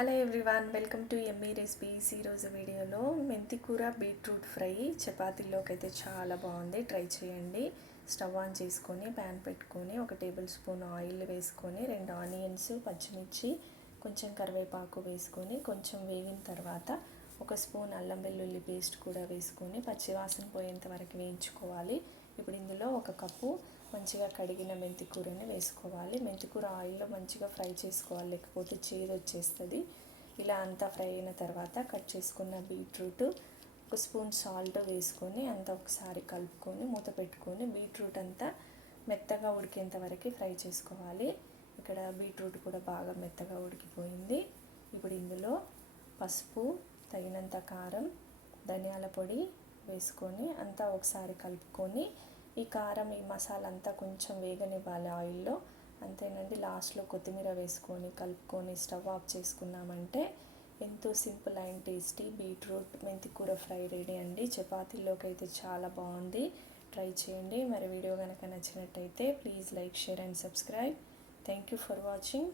Hello everyone, welcome to Emmy recipes. ఈరోజు వీడియోలో మెంతి కూర బీట్రూట్ ఫ్రై చపాతీలోకి అయితే చాలా బాగుంది. ట్రై చేయండి. స్టవ్ ఆన్ చేసుకొని ప్యాన్ పెట్టుకొని 1 టేబుల్ స్పూన్ ఆయిల్ వేసుకొని 2 ఆనియన్స్, పచ్చిమిర్చి, కొంచెం కరివేపాకు వేసుకొని కొంచెం వేగిన తర్వాత 1 స్పూన్ అల్లం వెల్లుల్లి పేస్ట్ కూడా వేసుకొని పచ్చివాసన పోయేంత వరకు వేయించుకోవాలి. ఇప్పుడు ఇందులో 1 కప్పు మంచిగా కడిగిన మెంతి కూరని వేసుకోవాలి. మెంతి కూర ఆయిల్లో మంచిగా ఫ్రై చేసుకోవాలి, లేకపోతే చేదు వచ్చేస్తుంది. ఇలా అంతా ఫ్రై అయిన తర్వాత కట్ చేసుకున్న బీట్రూట్, 1 స్పూన్ సాల్ట్ వేసుకొని అంతా ఒకసారి కలుపుకొని మూత పెట్టుకొని బీట్రూట్ అంతా మెత్తగా ఉడికేంత వరకు ఫ్రై చేసుకోవాలి. ఇక్కడ బీట్రూట్ కూడా బాగా మెత్తగా ఉడికిపోయింది. ఇప్పుడు ఇందులో పసుపు, తగినంత కారం, ధనియాల పొడి వేసుకొని అంతా ఒకసారి కలుపుకొని ఈ కారం, ఈ మసాలా అంతా కొంచెం వేగనివ్వాలి ఆయిల్లో. అంతేనండి. లాస్ట్లో కొత్తిమీర వేసుకొని కలుపుకొని స్టవ్ ఆఫ్ చేసుకున్నామంటే ఎంతో సింపుల్ అండ్ టేస్టీ బీట్రూట్ మెంతి కూర ఫ్రై రెడీ అండి. చపాతీలోకి అయితే చాలా బాగుంది. ట్రై చేయండి. మరి వీడియో కనుక నచ్చినట్టయితే please like, share and subscribe. Thank you for watching.